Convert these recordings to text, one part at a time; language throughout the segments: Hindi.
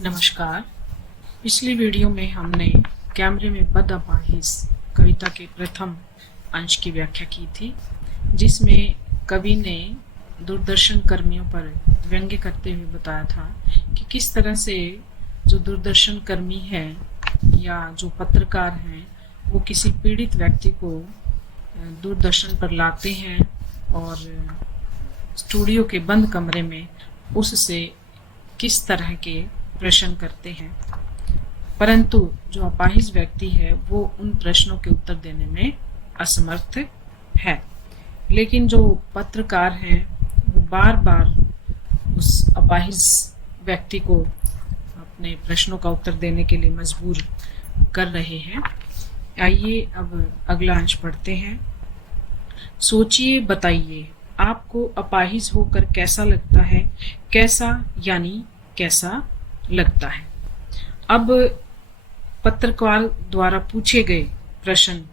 नमस्कार। पिछली वीडियो में हमने कैमरे में बद अपाहिज कविता के प्रथम अंश की व्याख्या की थी, जिसमें कवि ने दूरदर्शन कर्मियों पर व्यंग्य करते हुए बताया था कि किस तरह से जो दूरदर्शन कर्मी है या जो पत्रकार हैं वो किसी पीड़ित व्यक्ति को दूरदर्शन पर लाते हैं और स्टूडियो के बंद कमरे में उससे किस तरह के प्रश्न करते हैं, परंतु जो अपाहिज व्यक्ति है वो उन प्रश्नों के उत्तर देने में असमर्थ है। लेकिन जो पत्रकार हैं वो बार बार उस अपाहिज व्यक्ति को अपने प्रश्नों का उत्तर देने के लिए मजबूर कर रहे हैं। आइए अब अगला अंश पढ़ते हैं। सोचिए, बताइए, आपको अपाहिज होकर कैसा लगता है? कैसा यानी कैसा लगता है। अब पत्रकार द्वारा पूछे गए प्रश्न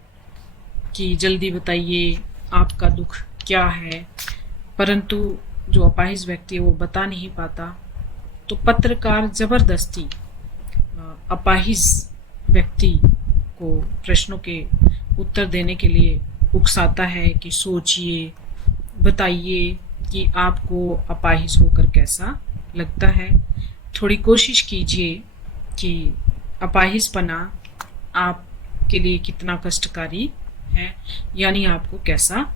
कि जल्दी बताइए आपका दुख क्या है, परंतु जो अपाहिज व्यक्ति है वो बता नहीं पाता, तो पत्रकार जबरदस्ती अपाहिज व्यक्ति को प्रश्नों के उत्तर देने के लिए उकसाता है कि सोचिए, बताइए कि आपको अपाहिज होकर कैसा लगता है। थोड़ी कोशिश कीजिए कि अपाहिजपना आपके लिए कितना कष्टकारी है, यानी आपको कैसा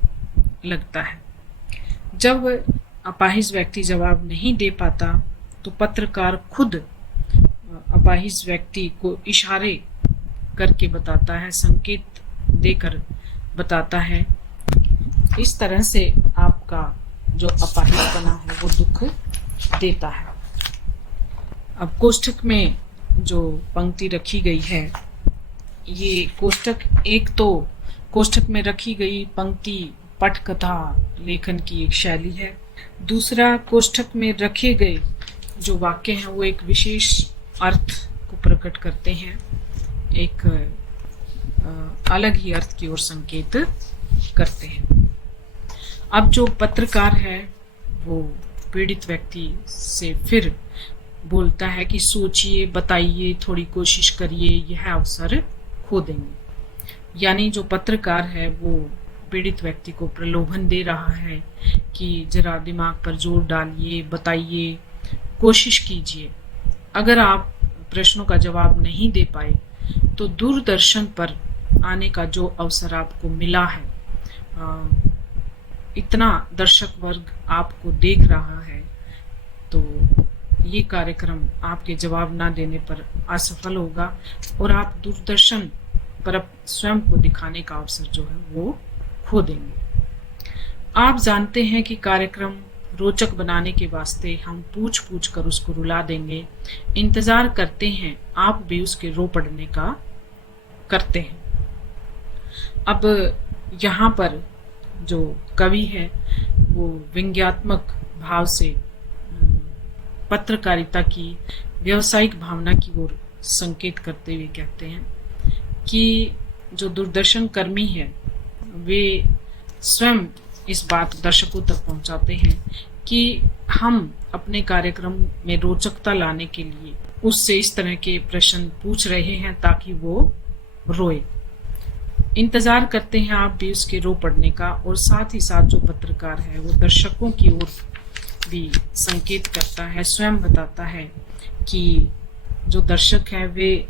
लगता है। जब अपाहिज व्यक्ति जवाब नहीं दे पाता तो पत्रकार खुद अपाहिज व्यक्ति को इशारे करके बताता है, संकेत देकर बताता है। इस तरह से आपका जो अपाहिजपना है वो दुख देता है। अब कोष्ठक में जो पंक्ति रखी गई है, ये कोष्ठक में रखी गई पंक्ति पटकथा लेखन की एक शैली है। दूसरा, कोष्ठक में रखे गए जो वाक्य हैं वो एक विशेष अर्थ को प्रकट करते हैं, एक अलग ही अर्थ की ओर संकेत करते हैं। अब जो पत्रकार है वो पीड़ित व्यक्ति से फिर बोलता है कि सोचिए, बताइए, थोड़ी कोशिश करिए, यह अवसर खो देंगे। यानी जो पत्रकार है वो पीड़ित व्यक्ति को प्रलोभन दे रहा है कि जरा दिमाग पर जोर डालिए, बताइए, कोशिश कीजिए। अगर आप प्रश्नों का जवाब नहीं दे पाए तो दूरदर्शन पर आने का जो अवसर आपको मिला है, इतना दर्शक वर्ग आपको देख रहा है, तो ये कार्यक्रम आपके जवाब ना देने पर असफल होगा और आप दूरदर्शन पर स्वयं को दिखाने का अवसर जो है वो खो देंगे। आप जानते हैं कि कार्यक्रम रोचक बनाने के वास्ते हम पूछ पूछ कर उसको रुला देंगे। इंतजार करते हैं आप भी उसके रो पड़ने का करते हैं। अब यहाँ पर जो कवि है वो व्यंग्यात्मक भाव से पत्रकारिता की व्यावसायिक भावना की ओर संकेत करते हुए कहते हैं कि जो दूरदर्शन कर्मी है वे स्वयं इस बात दर्शकों तक पहुंचाते हैं कि हम अपने कार्यक्रम में रोचकता लाने के लिए उससे इस तरह के प्रश्न पूछ रहे हैं ताकि वो रोए। इंतजार करते हैं आप भी उसके रो पड़ने का, और साथ ही साथ जो पत्रकार है वो दर्शकों की ओर भी संकेत करता है, स्वयं बताता है कि जो दर्शक है वे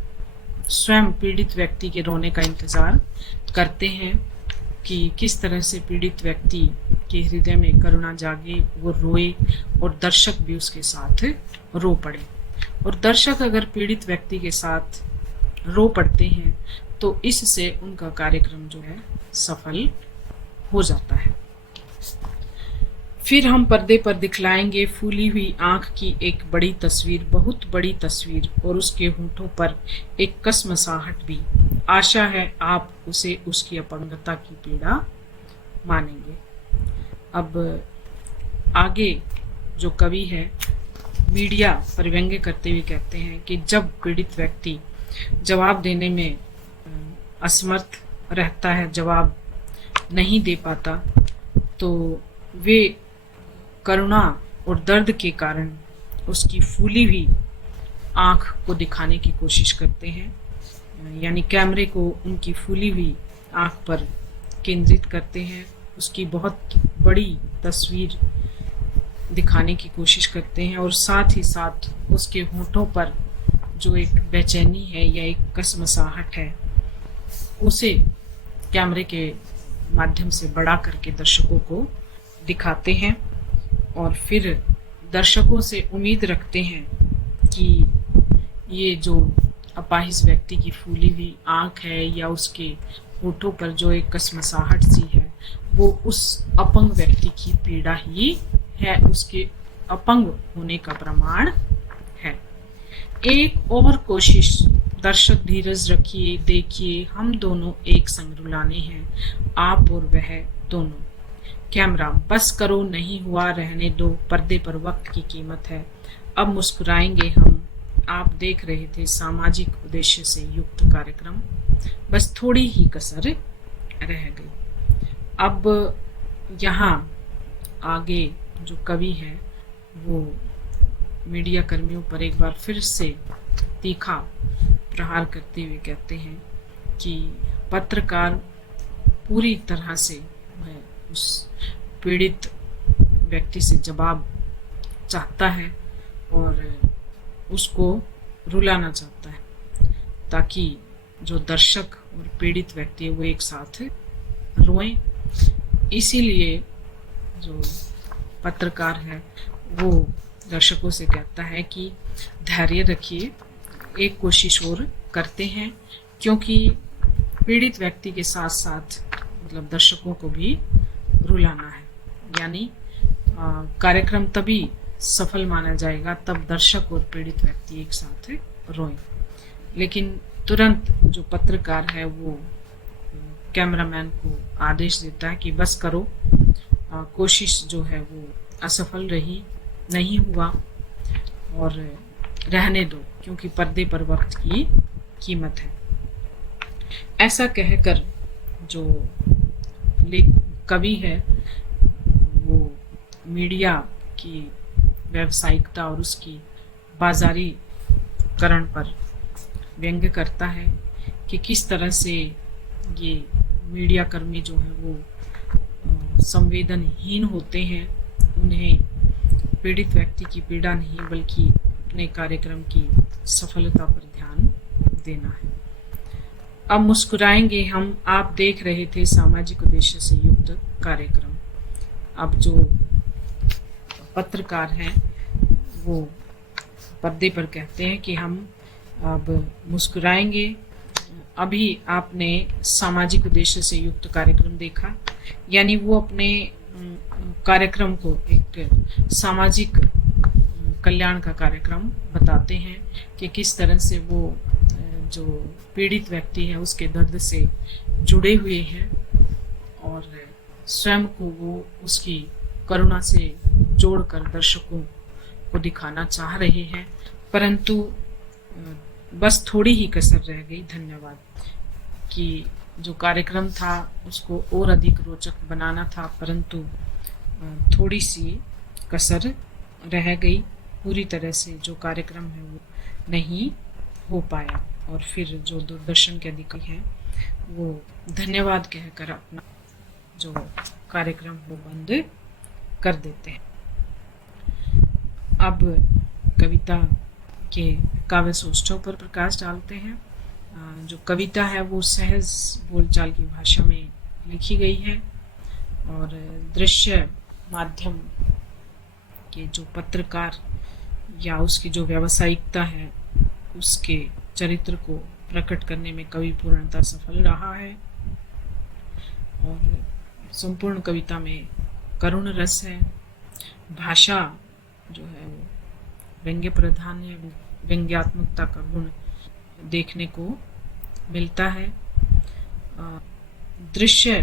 स्वयं पीड़ित व्यक्ति के रोने का इंतजार करते हैं कि किस तरह से पीड़ित व्यक्ति के हृदय में करुणा जागे, वो रोए और दर्शक भी उसके साथ रो पड़े। और दर्शक अगर पीड़ित व्यक्ति के साथ रो पड़ते हैं तो इससे उनका कार्यक्रम जो है सफल हो जाता है। फिर हम पर्दे पर दिखलाएंगे फूली हुई आंख की एक बड़ी तस्वीर, बहुत बड़ी तस्वीर, और उसके होठों पर एक कसमसाहट भी। आशा है आप उसे उसकी अपंगता की पीड़ा मानेंगे। अब आगे जो कवि है मीडिया पर व्यंग्य करते हुए कहते हैं कि जब पीड़ित व्यक्ति जवाब देने में असमर्थ रहता है, जवाब नहीं दे पाता, तो वे करुणा और दर्द के कारण उसकी फूली हुई आँख को दिखाने की कोशिश करते हैं, यानी कैमरे को उनकी फूली हुई आँख पर केंद्रित करते हैं, उसकी बहुत बड़ी तस्वीर दिखाने की कोशिश करते हैं और साथ ही साथ उसके होठों पर जो एक बेचैनी है या एक कसमसाहट है उसे कैमरे के माध्यम से बड़ा करके दर्शकों को दिखाते हैं और फिर दर्शकों से उम्मीद रखते हैं कि ये जो अपाहिज व्यक्ति की फूली हुई आँख है या उसके होठों पर जो एक कसमसाहट सी है वो उस अपंग व्यक्ति की पीड़ा ही है, उसके अपंग होने का प्रमाण है। एक और कोशिश, दर्शक धीरज रखिए, देखिए हम दोनों एक संग रुलाने हैं, आप और वह दोनों। कैमरा, बस करो, नहीं हुआ रहने दो, पर्दे पर वक्त की कीमत है, अब मुस्कुराएंगे हम, आप देख रहे थे सामाजिक उद्देश्य से युक्त कार्यक्रम, बस थोड़ी ही कसर रह गई। अब यहाँ आगे जो कवि है वो मीडिया कर्मियों पर एक बार फिर से तीखा प्रहार करते हुए कहते हैं कि पत्रकार पूरी तरह से वह उस पीड़ित व्यक्ति से जवाब चाहता है और उसको रुलाना चाहता है ताकि जो दर्शक और पीड़ित व्यक्ति है वो एक साथ रोएं। इसीलिए जो पत्रकार है वो दर्शकों से कहता है कि धैर्य रखिए, एक कोशिश और करते हैं, क्योंकि पीड़ित व्यक्ति के साथ साथ मतलब दर्शकों को भी रुलाना है। यानी कार्यक्रम तभी सफल माना जाएगा तब दर्शक और पीड़ित व्यक्ति एक साथ रोएं। लेकिन तुरंत जो पत्रकार है वो कैमरामैन को आदेश देता है कि बस करो, कोशिश जो है वो असफल रही, नहीं हुआ और रहने दो, क्योंकि पर्दे पर वक्त की कीमत है। ऐसा कहकर जो कवि है वो मीडिया की व्यावसायिकता और उसकी बाजारीकरण पर व्यंग्य करता है कि किस तरह से ये मीडिया कर्मी जो है वो संवेदनहीन होते हैं, उन्हें पीड़ित व्यक्ति की पीड़ा नहीं बल्कि अपने कार्यक्रम की सफलता पर ध्यान देना है। अब मुस्कुराएंगे हम, आप देख रहे थे सामाजिक उद्देश्य से युक्त कार्यक्रम। अब जो पत्रकार हैं वो पर्दे पर कहते हैं कि हम अब मुस्कुराएंगे, अभी आपने सामाजिक उद्देश्य से युक्त कार्यक्रम देखा, यानी वो अपने कार्यक्रम को एक सामाजिक कल्याण का कार्यक्रम बताते हैं कि किस तरह से वो जो पीड़ित व्यक्ति है उसके दर्द से जुड़े हुए हैं और स्वयं को वो उसकी करुणा से जोड़कर दर्शकों को दिखाना चाह रहे हैं, परंतु बस थोड़ी ही कसर रह गई। धन्यवाद। कि जो कार्यक्रम था उसको और अधिक रोचक बनाना था, परंतु थोड़ी सी कसर रह गई, पूरी तरह से जो कार्यक्रम है वो नहीं हो पाया और फिर जो दूरदर्शन के अधिकारी हैं वो धन्यवाद कहकर अपना जो कार्यक्रम वो बंद कर देते हैं। अब कविता के काव्य सौष्ठव पर प्रकाश डालते हैं। जो कविता है वो सहज बोलचाल की भाषा में लिखी गई है और दृश्य माध्यम के जो पत्रकार या उसकी जो व्यावसायिकता है उसके चरित्र को प्रकट करने में कवि पूर्णतः सफल रहा है और संपूर्ण कविता में करुण रस है। भाषा जो है वो व्यंग्य प्रधान है, व्यंग्यात्मकता का गुण देखने को मिलता है। दृश्य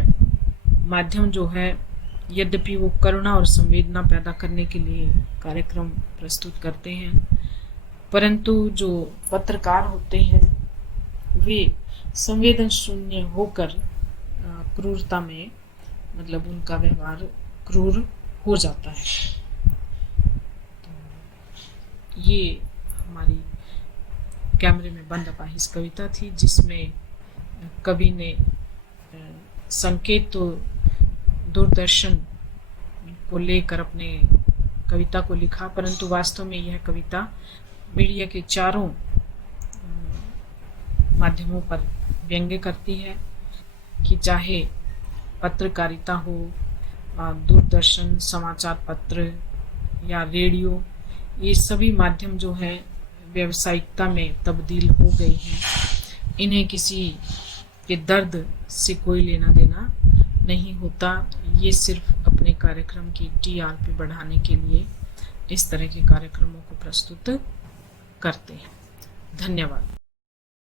माध्यम जो है यद्यपि वो करुणा और संवेदना पैदा करने के लिए कार्यक्रम प्रस्तुत करते हैं, परंतु जो पत्रकार होते हैं वे संवेदन शून्य होकर क्रूरता में मतलब उनका व्यवहार क्रूर हो जाता है। तो ये हमारी कैमरे में बंद अपाहिज कविता थी, जिसमें कवि ने संकेत तो दूरदर्शन को लेकर अपने कविता को लिखा, परंतु वास्तव में यह कविता मीडिया के चारों माध्यमों पर व्यंग्य करती है कि चाहे पत्रकारिता हो, दूरदर्शन, समाचार पत्र या रेडियो, ये सभी माध्यम जो है व्यावसायिकता में तब्दील हो गई हैं। इन्हें किसी के दर्द से कोई लेना देना नहीं होता। ये सिर्फ अपने कार्यक्रम की टीआरपी बढ़ाने के लिए इस तरह के कार्यक्रमों को प्रस्तुत करते हैं। धन्यवाद।